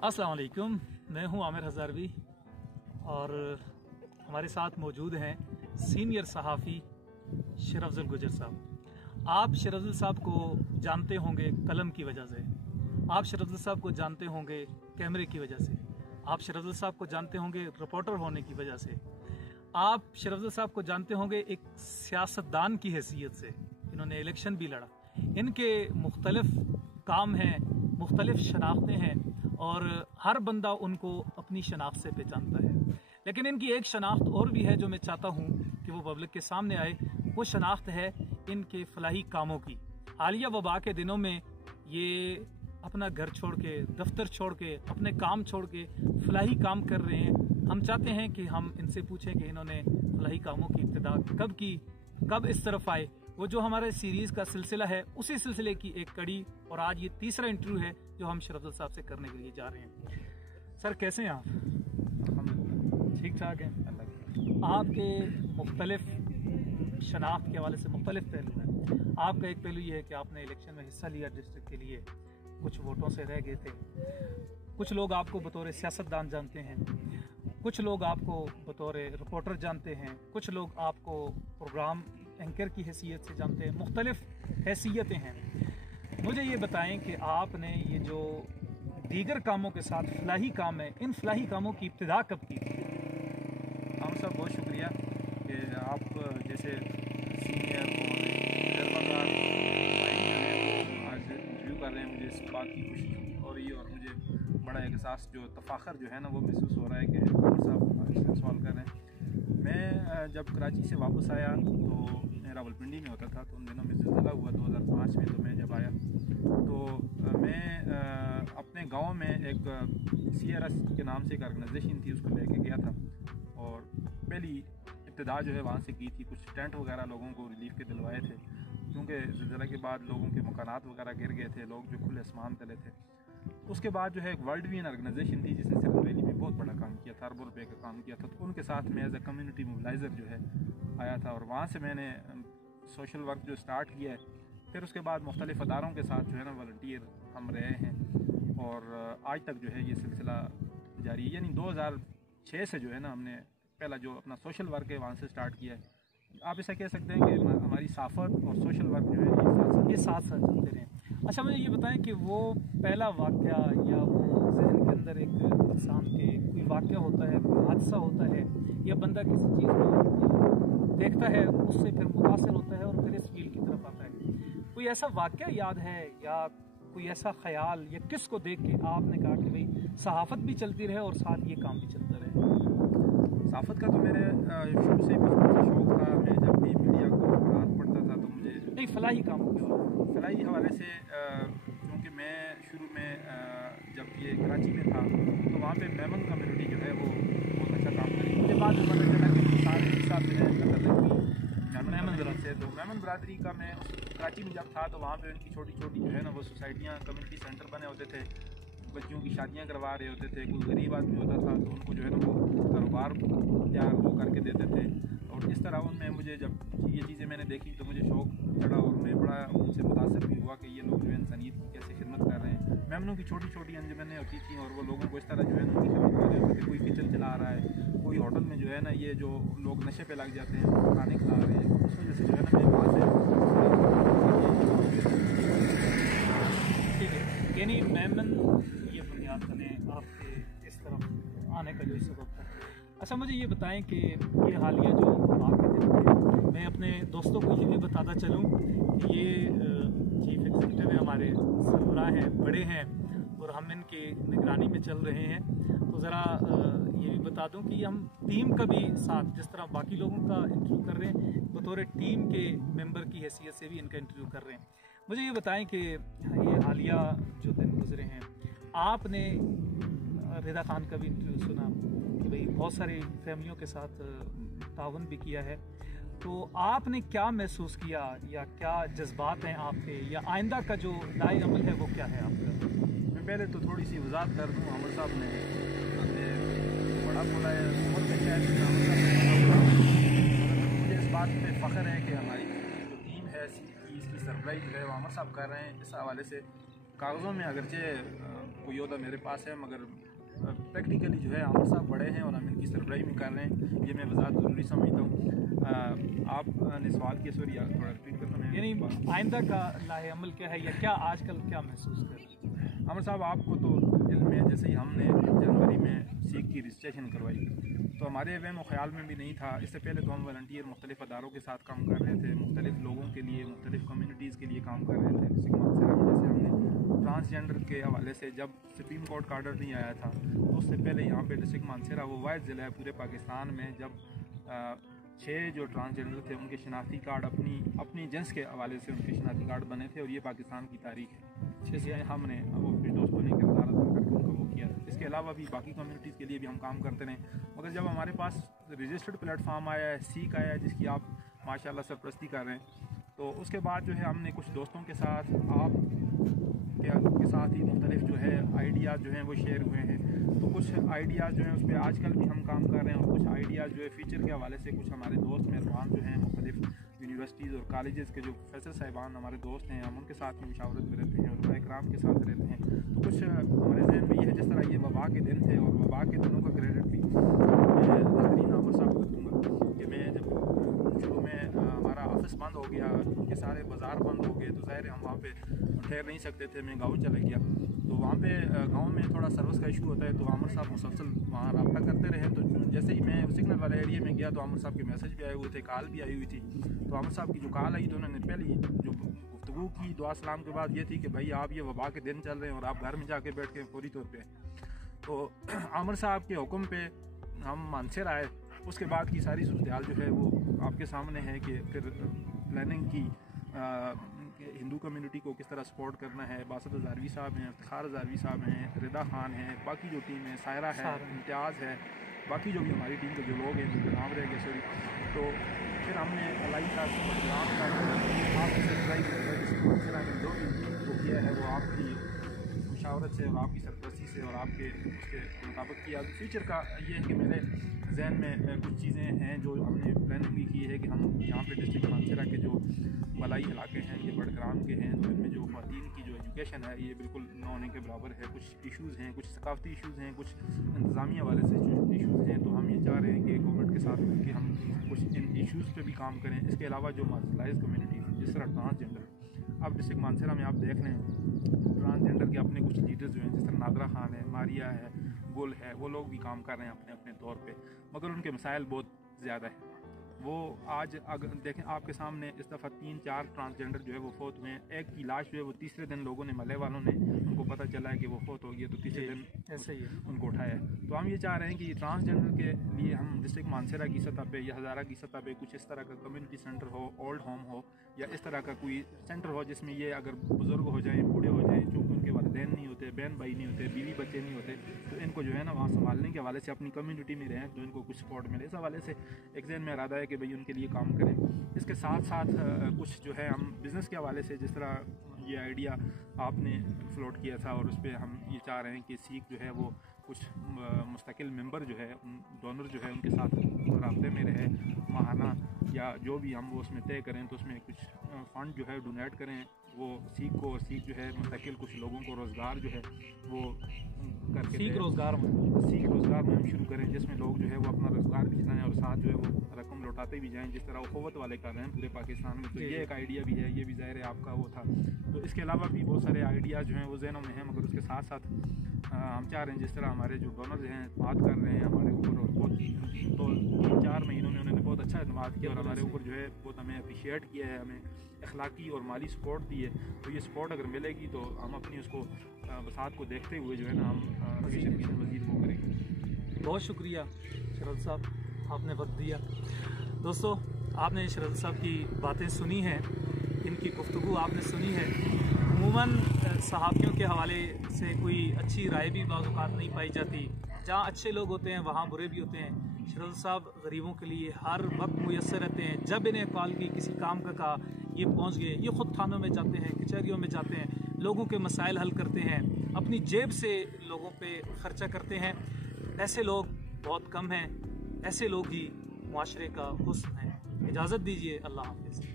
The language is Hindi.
अस्सलाम वालेकुम, मैं हूं आमिर हज़ारवी और हमारे साथ मौजूद हैं सीनियर सहाफ़ी शेर अफजल गुजर साहब। आप शेर अफजल साहब को जानते होंगे कलम की वजह से, आप शेर अफजल साहब को जानते होंगे कैमरे की वजह से, आप शेर अफजल साहब को जानते होंगे रिपोर्टर होने की वजह से, आप शेर अफजल साहब को जानते होंगे एक सियासतदान की हैसियत से। इन्होंने इलेक्शन भी लड़ा, इनके मुख्तलिफ काम हैं, मुख्तलिफ शनाख्तें हैं और हर बंदा उनको अपनी शनाख्त से पहचानता है। लेकिन इनकी एक शनाख्त और भी है जो मैं चाहता हूँ कि वो पब्लिक के सामने आए। वो शनाख्त है इनके फलाही कामों की। हालिया वबा के दिनों में ये अपना घर छोड़ के, दफ्तर छोड़ के, अपने काम छोड़ के फलाही काम कर रहे हैं। हम चाहते हैं कि हम इनसे पूछें कि इन्होंने फलाही कामों की इब्तिदा कब की, कब इस तरफ आए। वो जो हमारे सीरीज का सिलसिला है उसी सिलसिले की एक कड़ी, और आज ये तीसरा इंटरव्यू है जो हम शेर अफजल साहब से करने के लिए जा रहे हैं। सर कैसे हैं आप? ठीक ठाक हैं। आपके मुख्तलिफ शनाख्त के हवाले से मुख्तलिफ पहलू हैं। आपका एक पहलू ये है कि आपने इलेक्शन में हिस्सा लिया डिस्ट्रिक्ट के लिए, कुछ वोटों से रह गए थे। कुछ लोग आपको बतौर सियासतदान जानते हैं, कुछ लोग आपको बतौर रिपोर्टर जानते हैं, कुछ लोग आपको प्रोग्राम एंकर की हैसियत से जानते हैं। मुख्तलिफ हैसियतें हैं। मुझे ये बताएं कि आपने ये जो दीगर कामों के साथ फलाही काम है, इन फलाही कामों की इब्तिदा कब की? हम सब बहुत शुक्रिया कि आप जैसे सीनियर और तजर्बाकार भाई जो है वो आज इंटरव्यू कर रहे हैं। मुझे इस बात की खुशी हो रही है और मुझे बड़ा एहसास जो तफाखर जो है ना वो महसूस हो रहा है कि उमर साहब सवाल कर रहे हैं। मैं जब कराची से वापस आया तो मैं रावलपिंडी में होता था, तो उन दिनों में ज़िलज़िला हुआ 2005 में। तो मैं जब आया तो मैं अपने गांव में एक CRS के नाम से एक ऑर्गेनाइजेशन थी, उसको लेके गया था और पहली इब्तिदा जो है वहाँ से की थी। कुछ टेंट वगैरह लोगों को रिलीफ के दिलवाए थे, क्योंकि ज़िलज़िला के बाद लोगों के मकानात वगैरह गिर गए थे, लोग जो खुले आसमान तले थे। उसके बाद जो है एक वर्ल्ड विजन ऑर्गेनाइजेशन थी जिसने सिरन वैली में बहुत बड़ा काम किया था, अरबों रुपये का काम किया था। तो उनके साथ मैं एज ए कम्युनिटी मोबिलाइज़र जो है आया था और वहाँ से मैंने सोशल वर्क जो स्टार्ट किया है। फिर उसके बाद मुख्तलिफ़ अदारों के साथ जो है ना वॉलंटियर हम रहे हैं और आज तक जो है ये सिलसिला जारी है। यानी 2006 से जो है ना हमने पहला जो अपना सोशल वर्क है वहाँ से स्टार्ट किया है। आप ऐसा कह सकते हैं कि हमारी साफत और सोशल वर्क जो है ये साथ साथ चलते रहे। अच्छा, मुझे ये बताएं कि वो पहला वाक़या या वो जहन के अंदर एक इंसान के कोई वाक़या होता है, कोई हादसा होता है, या बंदा किसी चीज़ को देखता है, उससे फिर मुतासिर होता है और फिर इस फील्ड की तरफ आता है, कोई ऐसा वाक़या याद है या कोई ऐसा ख्याल, या किस को देख के आपने कहा कि भाई सहाफ़त भी चलती रहे और साथ ये काम भी चलता रहे? सहाफ़त का तो मेरे शुरू से बचपन से शौक़ था। मैं जब भी मीडिया को रात पढ़ता था तो मुझे नहीं, फलाही काम फलाही हवाले से क्योंकि मैं शुरू में जब ये कराची में था तो वहाँ पे मेमन कम्युनिटी जो है वो बहुत अच्छा काम करी। मुझे बाद में पता चला कि सारे हिसाब जो है मेमन बरादरी से, तो मेमन बरादरी का मैं कराची में जब था तो वहाँ पे उनकी छोटी छोटी जो है ना वो सोसाइटियाँ, कम्युनिटी सेंटर बने होते थे, बच्चियों की शादियाँ करवा रहे होते थे। कोई गरीब आदमी होता था तो उनको जो है ना वो कारोबार तैयार वो करके देते थे। और इस तरह उनमें मुझे जब ये चीज़ें मैंने देखी तो मुझे शौक़ चढ़ा और मैं बड़ा उनसे मुतासर भी हुआ कि ये लोग जो है इंसानियत की कैसे खिदमत कर रहे हैं। मेमनों की छोटी छोटी अंजुमनें होती थी और वो लोगों को इस तरह जो है ना उनकी खिदमत कर रहे होते थे। कोई किचन चला रहा है, कोई होटल में जो है ना ये जो लोग नशे पे लग जाते हैं खाने खा रहे हैं, उस वजह से जो है ना मैं वहाँ से ठीक है। यानी मेमन ये बुनियाद बने आपके इस तरफ आने का जो सबब था। अच्छा, मुझे ये बताएं कि ये हालिया जो वबा के दिन थे, मैं अपने दोस्तों को ये भी बताता चलूँ कि ये चीफ एग्जीक्यूटिव है, हमारे सरबराह हैं, बड़े हैं और हम इनकी निगरानी में चल रहे हैं। तो ज़रा ये भी बता दूं कि हम टीम का भी साथ, जिस तरह बाकी लोगों का इंटरव्यू कर रहे हैं, बतौर टीम के मेंबर की हैसियत से भी इनका इंटरव्यू कर रहे हैं। मुझे ये बताएं कि ये हालिया जो दिन गुजरे हैं, आपने रिदा खान का भी इंटरव्यू सुना कि भाई बहुत सारी फैमिलियों के साथ तावन भी किया है, तो आपने क्या महसूस किया या क्या जज्बात हैं आपके, या आइंदा का जो दायरे अमल है वो क्या है आपका? मैं पहले तो थोड़ी सी वजाहत कर दूँ। अमर साहब ने बड़ा बोला है, उम्र में शायद मुझे इस बात पे फ़ख्र है कि हमारी जो टीम है इसकी सरबराही जो है वो अमर साहब कर रहे हैं। इस हवाले से कागज़ों में अगरचे कोई अहदा मेरे पास है, मगर प्रैक्टिकली जो है आमिर साहब बड़े हैं और हम इनकी सरबराही में कर रहे हैं, ये मैं वजाहत ज़रूरी समझता हूँ। आपने सवाल किया, सॉरी थोड़ा रिपीट करना है, यानी आइंदा का लाहे अमल क्या है या क्या आजकल क्या महसूस कर रहे हैं? आमिर साहब आपको तो इल्म है, जैसे ही हमने जनवरी में सीख की रजिस्ट्रेशन करवाई तो हमारे वहम ख्याल में भी नहीं था। इससे पहले तो हम वॉलंटियर मुख्तलिफ अदारों के साथ काम कर रहे थे, मुख्तलिफ लोगों के लिए, मुख्तलिफ कम्यूनिटीज़ के लिए काम कर रहे थे। डिस्ट्रिक्ट मानसरा में जैसे हमने ट्रांसजेंडर के हवाले से जब सुप्रीम कोर्ट का आर्डर नहीं आया था तो उससे पहले यहाँ पे डिस्ट्रिक्ट मानसरा वो वाहिद ज़िला है पूरे पाकिस्तान में जब 6 जो ट्रांसजेंडर थे उनके शनाख्ती कार्ड अपनी जिन्स के हवाले से उनके शनाख्ती कार्ड बने थे, और ये पाकिस्तान की तारीख है। इसलिए हमने वो अपने दोस्तों ने किरदार अदा करके उनका वो किया। इसके अलावा भी बाकी कम्युनिटीज़ के लिए भी हम काम करते रहे, मगर जब हमारे पास रजिस्टर्ड प्लेटफार्म आया है, सीख आया है, जिसकी आप माशाल्लाह सरपरस्ती कर रहे हैं, तो उसके बाद जो है हमने कुछ दोस्तों के साथ आपके साथ ही मुख्तलिफ जो है आइडियाज़ जो हैं वो शेयर हुए हैं। तो कुछ आइडियाज़ जो हैं उस पर आजकल भी हम काम कर रहे हैं, और कुछ आइडियाज़ जो है फ़ीचर के हवाले से कुछ हमारे दोस्त मेहरबान जो हैं मुख्तलिफ यूनिवर्सिटीज़ और कॉलेजेस के जो प्रोफेसर साहिबान हमारे दोस्त हैं, हम उनके साथ में मुशावरत में रहते हैं और इकराम के साथ रहते हैं। तो कुछ हमारे जहन में ये है, जिस तरह ये वबा के दिन थे और वबा के दिनों का क्रेडिट भी नाज़रीन आमिर साहब को दूँगा कि मैं जब शुरू में हमारा ऑफिस बंद हो गया, क्योंकि सारे बाज़ार बंद हो गए, तो ज़ाहिर है हम वहाँ पे ठहर नहीं सकते थे। मैं गाँव चला गया, तो वहाँ पे गांव में थोड़ा सर्विस का इशू होता है, तो आमिर साहब मुसलसल वहाँ रब्ता करते रहे। तो जैसे ही मैं सिग्नल वाले एरिया में गया तो आमिर साहब के मैसेज भी आए हुए थे, कॉल भी आई हुई थी। तो आमिर साहब की जो कॉल आई तो उन्होंने पहली जो गुफ्तगू की दुआ सलाम के बाद ये थी कि भाई आप ये वबा के दिन चल रहे हैं और आप घर में जाके बैठ के फौरी तौर पे। तो आमिर साहब के हुक्म पे हम मानसर आए। उसके बाद की सारी सूरत जो है वो आपके सामने है कि फिर प्लानिंग की हिंदू कम्युनिटी को किस तरह सपोर्ट करना है। बासत हज़ारवी साहब हैं, इफ्तिखार हज़ारवी साहब हैं, रिदा खान हैं, बाकी जो टीम है, सायरा है, इम्तियाज़ है, बाकी जो भी हमारी टीम के जो लोग हैं जिनके नाम रह गए सॉरी। तो फिर हमने अलाई का प्रोग्राम का आपकी सरप्राइज जो भी वो किया है वो आपकी मुशावरत से और आपकी सरपरस्ती से और आपके उसके मुताबिक किया। फ्यूचर का ये है कि मेरे जहन में कुछ चीज़ें हैं जो हमने प्लानिंग भी की है कि हम यहाँ पे डिस्ट्रिक्ट मानसरा के जो मलाई इलाके हैं ये बड़ग्राम के हैं, तो इनमें जो ख़वातीन की जो एजुकेशन है ये बिल्कुल न होने के बराबर है। कुछ इश्यूज़ हैं, कुछ सकाफती इश्यूज़ हैं, कुछ इंतज़ामिया वाले से इश्यूज़ हैं। तो हम ये चाह रहे हैं कि गवर्नमेंट के साथ मिलकर हम कुछ इन इश्यूज़ पे भी काम करें। इसके अलावा जो मार्जिनलाइज्ड कम्युनिटीज़ जिस तरह ट्रांसजेंडर, अब डिस्ट्रिक्ट मानसरा में आप देख लें ट्रांसजेंडर के अपने कुछ लीडर्स जो हैं जिस तरह नादरा खान है, मारिया है, गुल है, वो लोग भी काम कर रहे हैं अपने अपने तौर पे, मगर उनके मसाइल बहुत ज़्यादा है। वो आज अगर देखें आपके सामने इस दफ़ा 3-4 ट्रांसजेंडर जो है वो फोत हुए हैं। एक की लाश जो है वो तीसरे दिन लोगों ने मले वालों ने उनको पता चला है कि वो फोत हो गई, तो तीसरे दिन ऐसे ही उनको उठाया है। तो हम ये चाह रहे हैं कि ट्रांसजेंडर के लिए हम डिस्ट्रिक्ट मानसरा की सतह पे या हज़ारा की सतह पे कुछ इस तरह का कम्युनिटी सेंटर हो, ओल्ड होम हो या इस तरह का कोई सेंटर हो जिसमें ये अगर बुज़ुर्ग हो जाएँ, बूढ़े हो जाएँ, चूँकि उनके वालिदैन नहीं होते, बहन भाई नहीं होते, बीवी बच्चे नहीं होते, तो इनको जो है ना वहाँ संभालने के हवाले से अपनी कम्युनिटी में रहें तो इनको कुछ सपोर्ट मिले। इस हवाले से एक जहन में इरादा है कि भाई उनके लिए काम करें। इसके साथ साथ कुछ जो है हम बिज़नेस के हवाले से, जिस तरह ये आइडिया आपने फ्लोट किया था और उस पर हम ये चाह रहे हैं कि सीख जो है वो कुछ मुस्तकिल मेंबर जो है डोनर जो है उनके साथ राब्ते में रहे, माहाना या जो भी हम वो उसमें तय करें तो उसमें कुछ फ़ंड जो है डोनेट करें वो सीख को, और सीख जो है मुस्तकिल कुछ लोगों को रोज़गार जो है वो करके सीख रोज़गार मुहिम शुरू करें जिसमें लोग जो है वो अपना रोज़गार भी चलाएँ और साथ जो है वो रकम लौटाते भी जाएँ जिस तरह वो क़ुव्वत वाले कर रहे हैं पूरे पाकिस्तान में। तो ये एक आइडिया भी है, ये भी ज़ाहिर है आपका वो था। तो इसके अलावा भी बहुत सारे आइडियाज़ जो हैं वो ज़हनों में हैं, मगर उसके साथ साथ हम चाह रहे हैं जिस तरह हमारे जो डोनर्स हैं बात कर रहे हैं हमारे ऊपर, और बहुत तो 3-4 महीनों में उन्होंने बहुत अच्छा एतमाद किया और हमारे ऊपर जो है बहुत हमें अप्रिशिएट किया है, हमें अखलाकी और माली सपोर्ट दी है। तो ये सपोर्ट अगर मिलेगी तो हम अपनी उसको बसात को देखते हुए जो है ना हम वज़ीर को करेंगे। बहुत शुक्रिया शरद साहब, आपने वक्त दिया। दोस्तों आपने शरद साहब की बातें सुनी हैं, इनकी गुफ्तगू आपने सुनी है। अमूमन सहाफ़ियों के हवाले से कोई अच्छी राय भी बाज़ औक़ात नहीं पाई जाती, जहाँ अच्छे लोग होते हैं वहाँ बुरे भी होते हैं। शरद साहब गरीबों के लिए हर वक्त मुयस्सर रहते हैं। जब इन्हें कॉल की किसी काम का कहा ये पहुँच गए, ये ख़ुद थानों में जाते हैं, कचहरियों में जाते हैं, लोगों के मसाइल हल करते हैं, अपनी जेब से लोगों पे ख़र्चा करते हैं। ऐसे लोग बहुत कम हैं, ऐसे लोग ही मुआशरे का हुस्न है। इजाज़त दीजिए, अल्लाह हाफ़िज़।